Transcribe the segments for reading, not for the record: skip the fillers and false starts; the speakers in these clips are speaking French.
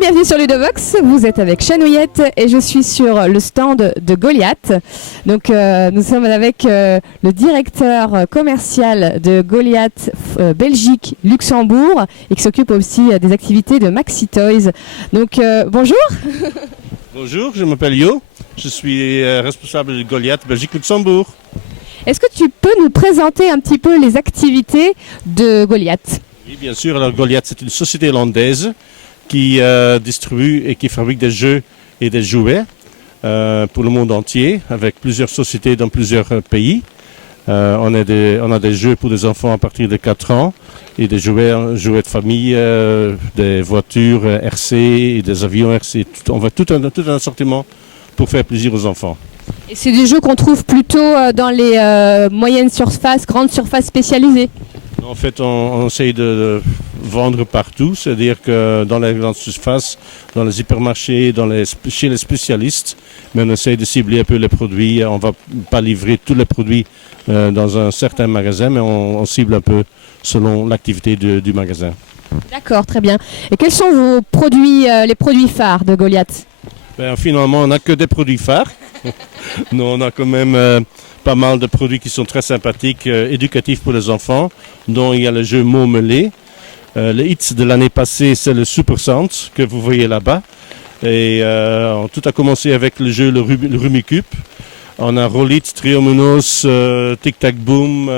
bienvenue sur Ludovox, vous êtes avec Chanouillette et je suis sur le stand de Goliath. Donc nous sommes avec le directeur commercial de Goliath Belgique Luxembourg et qui s'occupe aussi des activités de Maxi Toys. Donc bonjour. Bonjour, je m'appelle Yo, je suis responsable de Goliath Belgique Luxembourg. Est-ce que tu peux nous présenter un petit peu les activités de Goliath ? Oui, bien sûr. Alors Goliath, c'est une société hollandaise qui distribue et qui fabrique des jeux et des jouets pour le monde entier, avec plusieurs sociétés dans plusieurs pays. On a des jeux pour des enfants à partir de 4 ans et des jouets de famille, des voitures RC et des avions RC. On va tout un assortiment pour faire plaisir aux enfants. Et c'est des jeux qu'on trouve plutôt dans les moyennes surfaces, grandes surfaces spécialisées. En fait, on essaye de vendre partout, c'est-à-dire que dans les grandes surfaces, dans les hypermarchés, chez les spécialistes, mais on essaye de cibler un peu les produits. On ne va pas livrer tous les produits dans un certain magasin, mais on cible un peu selon l'activité du magasin. D'accord, très bien. Et quels sont vos produits, les produits phares de Goliath ? Finalement, on n'a que des produits phares. Nous, on a quand même pas mal de produits qui sont très sympathiques, éducatifs pour les enfants, dont il y a le jeu Mots-Mêlés. Le hit de l'année passée, c'est le Super Sound que vous voyez là-bas. Et tout a commencé avec le jeu le Rumicube. On a Rollit, Triomunos, Tic Tac Boom,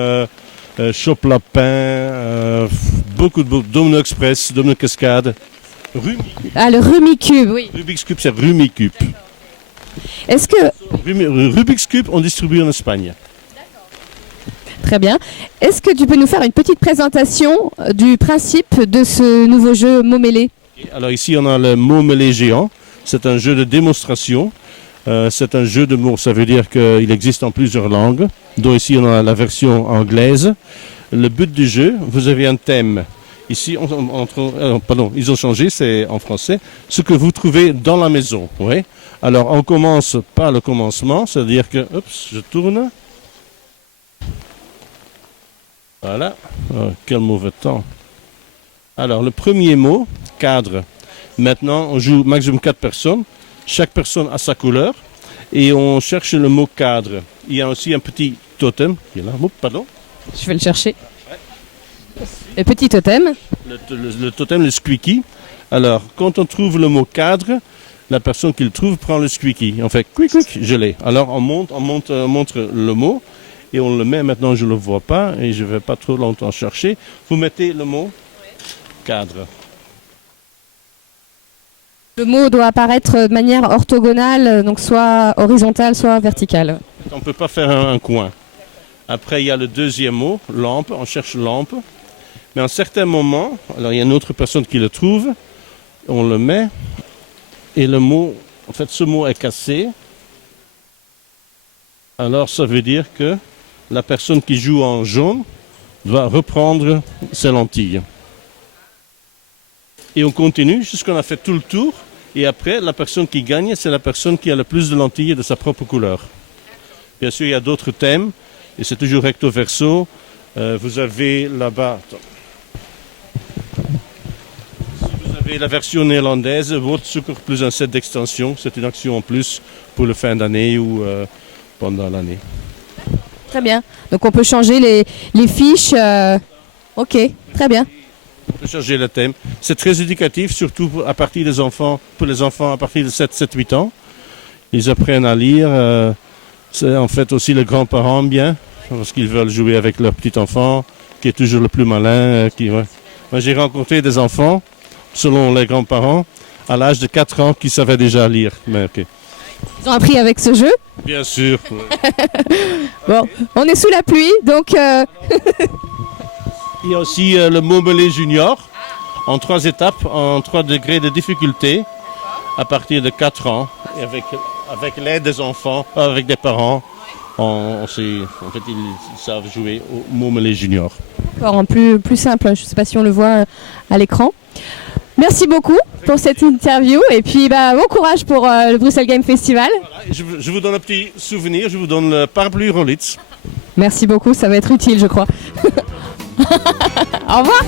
Chope Lapin, beaucoup de Domino Express, Domino Cascade. Le Rumicube, oui. Rubik's Cube, c'est Rumicube. Est-ce que... Rubik's Cube, on distribue en Espagne. Très bien. Est-ce que tu peux nous faire une petite présentation du principe de ce nouveau jeu Mots-Mêlés ? Alors ici, on a le Mots-Mêlés géant. C'est un jeu de démonstration. C'est un jeu de mots. Ça veut dire qu'il existe en plusieurs langues. Donc ici, on a la version anglaise. Le but du jeu, vous avez un thème. Ici, ils ont changé, c'est en français. Ce que vous trouvez dans la maison. Oui. Alors, on commence par le commencement, c'est-à-dire que, je tourne. Voilà. Oh, quel mauvais temps. Alors, le premier mot, cadre. Maintenant, on joue maximum 4 personnes. Chaque personne a sa couleur. Et on cherche le mot cadre. Il y a aussi un petit totem. Qui est là. Oh, pardon. Je vais le chercher. Le petit totem. Le totem, le squeaky. Alors, quand on trouve le mot cadre, la personne qui le trouve prend le squeaky. On fait quick, je l'ai. Alors, on montre le mot et on le met. Maintenant, je ne le vois pas et je ne vais pas trop longtemps chercher. Vous mettez le mot cadre. Le mot doit apparaître de manière orthogonale, donc soit horizontale, soit verticale. On ne peut pas faire un coin. Après, il y a le deuxième mot, lampe. On cherche lampe. Mais à un certain moment, alors il y a une autre personne qui le trouve, on le met, et le mot, en fait ce mot est cassé. Alors ça veut dire que la personne qui joue en jaune doit reprendre ses lentilles. Et on continue jusqu'on a fait tout le tour, et après la personne qui gagne, c'est la personne qui a le plus de lentilles de sa propre couleur. Bien sûr, il y a d'autres thèmes, et c'est toujours recto verso. Vous avez là-bas... Et la version néerlandaise, Woordzoeker plus un set d'extension. C'est une action en plus pour le fin d'année ou pendant l'année. Très bien. Donc on peut changer les fiches. Ok, très bien. On peut changer le thème. C'est très éducatif, surtout à partir des enfants, pour les enfants à partir de 7-8 ans. Ils apprennent à lire. C'est en fait aussi les grands-parents bien, parce qu'ils veulent jouer avec leur petit enfant, qui est toujours le plus malin. Moi, j'ai rencontré des enfants, selon les grands-parents, à l'âge de 4 ans, qui savaient déjà lire. Mais okay. Ils ont appris avec ce jeu ? Bien sûr. Bon, on est sous la pluie, donc... Il y a aussi le Mots-Mêlés Junior, en 3 étapes, en 3 degrés de difficulté, à partir de 4 ans, et avec l'aide des enfants, avec des parents. En fait, ils savent jouer au Mots-Mêlés Junior. D'accord, en plus simple, je ne sais pas si on le voit à l'écran. Merci beaucoup pour cette interview et puis bon courage pour le Bruxelles Game Festival. Voilà, je vous donne un petit souvenir, je vous donne le parapluie Rollitz. Merci beaucoup, ça va être utile je crois. Au revoir.